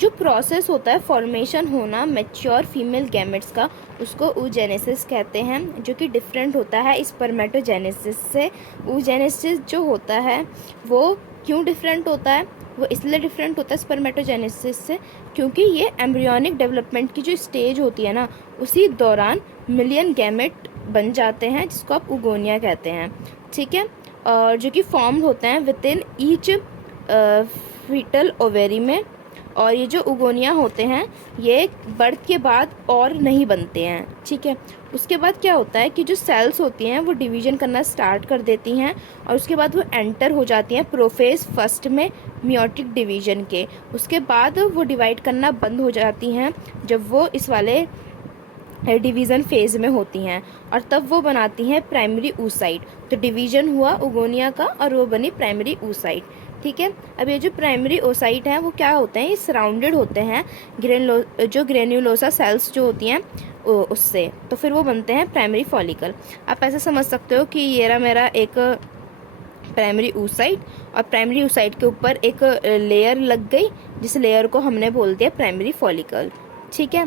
जो प्रोसेस होता है फॉर्मेशन होना मैच्योर फीमेल गैमेट्स का, उसको oogenesis कहते हैं, जो कि डिफरेंट होता है स्पर्मेटोजेनेसिस से। oogenesis जो होता है वो क्यों डिफरेंट होता है? वो इसलिए डिफरेंट होता है स्पर्मेटोजेनेसिस से क्योंकि ये एम्ब्रियोनिक डेवलपमेंट की जो स्टेज होती है ना, उसी दौरान मिलियन गैमेट बन जाते हैं, जिसको आप उगोनिया कहते हैं। ठीक है, और जो कि फॉर्म होते हैं within each fetal ovary में। और ये जो उगोनिया होते हैं ये बर्थ के बाद और नहीं बनते हैं। ठीक है, उसके बाद क्या होता है कि जो सेल्स होती हैं वो डिवीजन करना स्टार्ट कर देती हैं, और उसके बाद वो एंटर हो जाती हैं प्रोफेज फर्स्ट में मियोटिक डिवीजन के। उसके बाद वो डिवाइड करना बंद हो जाती हैं जब वो इस वाले डिवीज़न फेज में होती हैं, और तब वो बनाती हैं प्राइमरी oocyte। तो डिवीजन हुआ उगोनिया का और वो बनी प्राइमरी oocyte। ठीक है, अब ये जो प्राइमरी oocyte हैं वो क्या होते हैं, ये सराउंडेड होते हैं जो ग्रेन्युलोसा सेल्स जो होती हैं उससे। तो फिर वो बनते हैं प्राइमरी फॉलिकल। आप ऐसे समझ सकते हो कि ये मेरा एक प्राइमरी oocyte, और प्राइमरी oocyte के ऊपर एक लेयर लग गई, जिस लेयर को हमने बोल दिया प्राइमरी फॉलिकल। ठीक है,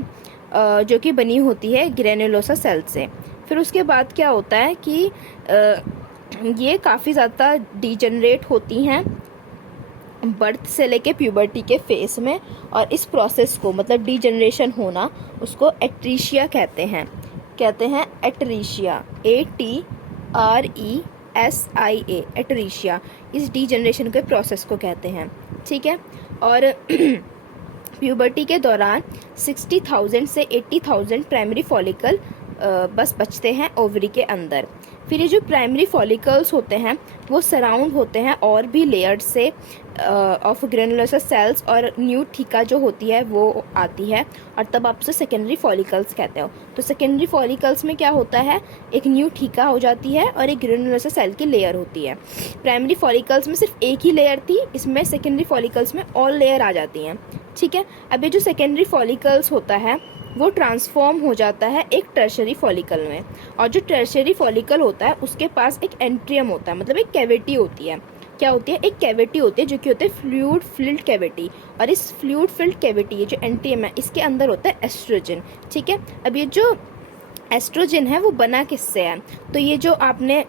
जो कि बनी होती है ग्रेन्युलोसा सेल से। फिर उसके बाद क्या होता है कि ये काफ़ी ज़्यादा डिजेनरेट होती हैं बर्थ से लेके प्यूबर्टी के फेस में, और इस प्रोसेस को मतलब डिजेनरेशन होना उसको एट्रीशिया कहते हैं एट्रीशिया, ATRESIA, एट्रीशिया इस डिजेनरेशन के प्रोसेस को कहते हैं। ठीक है, और प्यूबर्टी के दौरान 60,000 से 80,000 प्राइमरी फॉलिकल बस बचते हैं ओवरी के अंदर। फिर ये जो प्राइमरी फॉलिकल्स होते हैं वो सराउंड होते हैं और भी लेयर्स से ऑफ ग्रेनुलोसा सेल्स, और न्यू थीका जो होती है वो आती है, और तब आप उसे सेकेंडरी फॉलिकल्स कहते हो। तो सेकेंडरी फॉलिकल्स में क्या होता है, एक न्यू थीका हो जाती है और एक ग्रेनुलोसा सेल की लेयर होती है। प्राइमरी फॉलिकल्स में सिर्फ एक ही लेयर थी, इसमें सेकेंडरी फॉलिकल्स में ऑल लेयर आ जाती हैं। ठीक है, अब ये जो सेकेंडरी फॉलिकल्स होता है वो ट्रांसफॉर्म हो जाता है एक टर्शरी फॉलिकल में, और जो टर्शरी फॉलिकल होता है उसके पास एक एंट्रियम होता है, मतलब एक कैविटी होती है। क्या होती है, एक कैविटी होती है जो कि होती है फ्लूइड फिल्ड कैविटी, और इस फ्लूइड फिल्ड कैविटी ये जो एंट्रियम है इसके अंदर होता है एस्ट्रोजन। ठीक है, अब ये जो एस्ट्रोजन है वो बना किससे है, तो ये जो आपने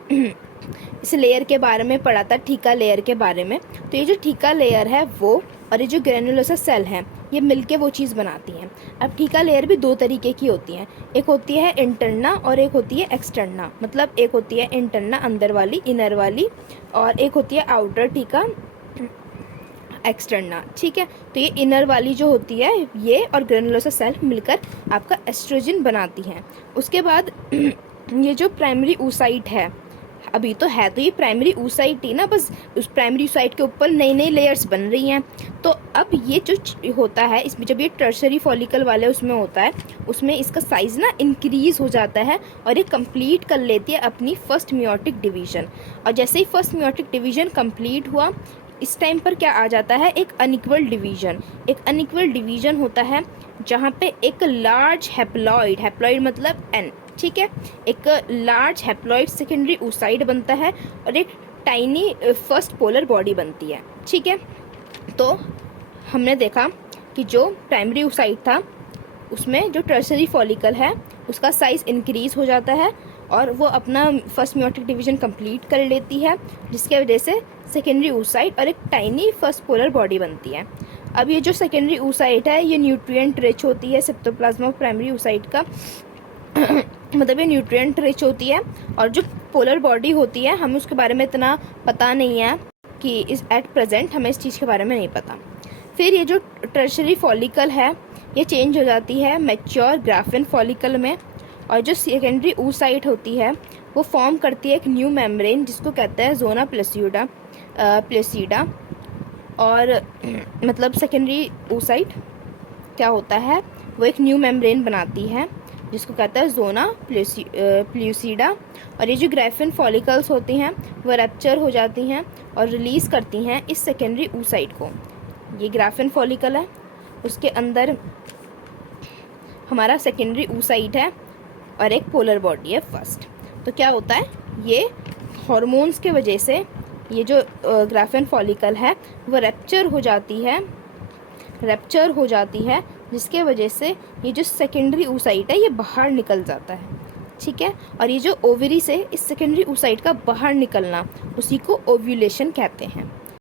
इस लेयर के बारे में पढ़ा था, थीका लेयर के बारे में, तो ये जो थीका लेयर है वो और ये जो ग्रेनुलोसा सेल है ये मिलके वो चीज़ बनाती हैं। अब थीका लेयर भी दो तरीके की होती हैं, एक होती है इंटरना और एक होती है एक्सटर्ना। मतलब एक होती है इंटरना अंदर वाली, इनर वाली, और एक होती है आउटर थीका एक्सटर्ना। ठीक है, तो ये इनर वाली जो होती है ये और ग्रेनुलोसा सेल मिलकर आपका एस्ट्रोजन बनाती हैं। उसके बाद ये जो प्राइमरी oocyte है, अभी तो है तो ये प्राइमरी oocyte ही ना, बस उस प्राइमरी oocyte के ऊपर नई नई लेयर्स बन रही हैं। तो अब ये जो होता है इसमें जब ये टर्शरी फॉलिकल वाले उसमें होता है, उसमें इसका साइज ना इंक्रीज हो जाता है और ये कंप्लीट कर लेती है अपनी फर्स्ट मियोटिक डिवीजन। और जैसे ही फर्स्ट मियोटिक डिवीजन कंप्लीट हुआ, इस टाइम पर क्या आ जाता है, एक अनइक्वल डिवीजन। एक अनइक्वल डिवीजन होता है जहाँ पे एक लार्ज हैप्लॉइड मतलब एन, ठीक है, एक लार्ज हैप्लॉइड सेकेंडरी oocyte बनता है और एक टाइनी फर्स्ट पोलर बॉडी बनती है। ठीक है, तो हमने देखा कि जो प्राइमरी oocyte था उसमें जो टर्शरी फॉलिकल है उसका साइज इंक्रीज हो जाता है और वो अपना फर्स्ट मियोटिक डिवीजन कंप्लीट कर लेती है, जिसके वजह से सेकेंडरी oocyte और एक टाइनी फर्स्ट पोलर बॉडी बनती है। अब ये जो सेकेंडरी oocyte है ये न्यूट्रिएंट रिच होती है, साइटोप्लाज्म ऑफ प्राइमरी oocyte का मतलब ये न्यूट्रिएंट रिच होती है। और जो पोलर बॉडी होती है हमें उसके बारे में इतना पता नहीं है कि इस एट प्रेजेंट हमें इस चीज़ के बारे में नहीं पता। फिर ये जो टर्शरी फॉलिकल है ये चेंज हो जाती है मैच्योर ग्राफिन फॉलिकल में, और जो सेकेंडरी oocyte होती है वो फॉर्म करती है एक न्यू मेम्ब्रेन जिसको कहते हैं जोना प्लेसिडा। और मतलब सेकेंडरी oocyte क्या होता है, वो एक न्यू मेम्ब्रेन बनाती है जिसको कहता है जोना प्ल्यूसिडा। और ये जो ग्राफिन फॉलिकल्स होती हैं वो रैप्चर हो जाती हैं और रिलीज़ करती हैं इस सेकेंडरी oocyte को। ये ग्राफिन फॉलिकल है, उसके अंदर हमारा सेकेंडरी oocyte है और एक पोलर बॉडी है फर्स्ट। तो क्या होता है, ये हॉर्मोन्स के वजह से ये जो ग्राफिन फॉलिकल है वो रैप्चर हो जाती है रैप्चर हो जाती है, जिसके वजह से ये जो सेकेंडरी oocyte है ये बाहर निकल जाता है। ठीक है, और ये जो ओवरी से इस सेकेंडरी oocyte का बाहर निकलना, उसी को ओव्यूलेशन कहते हैं।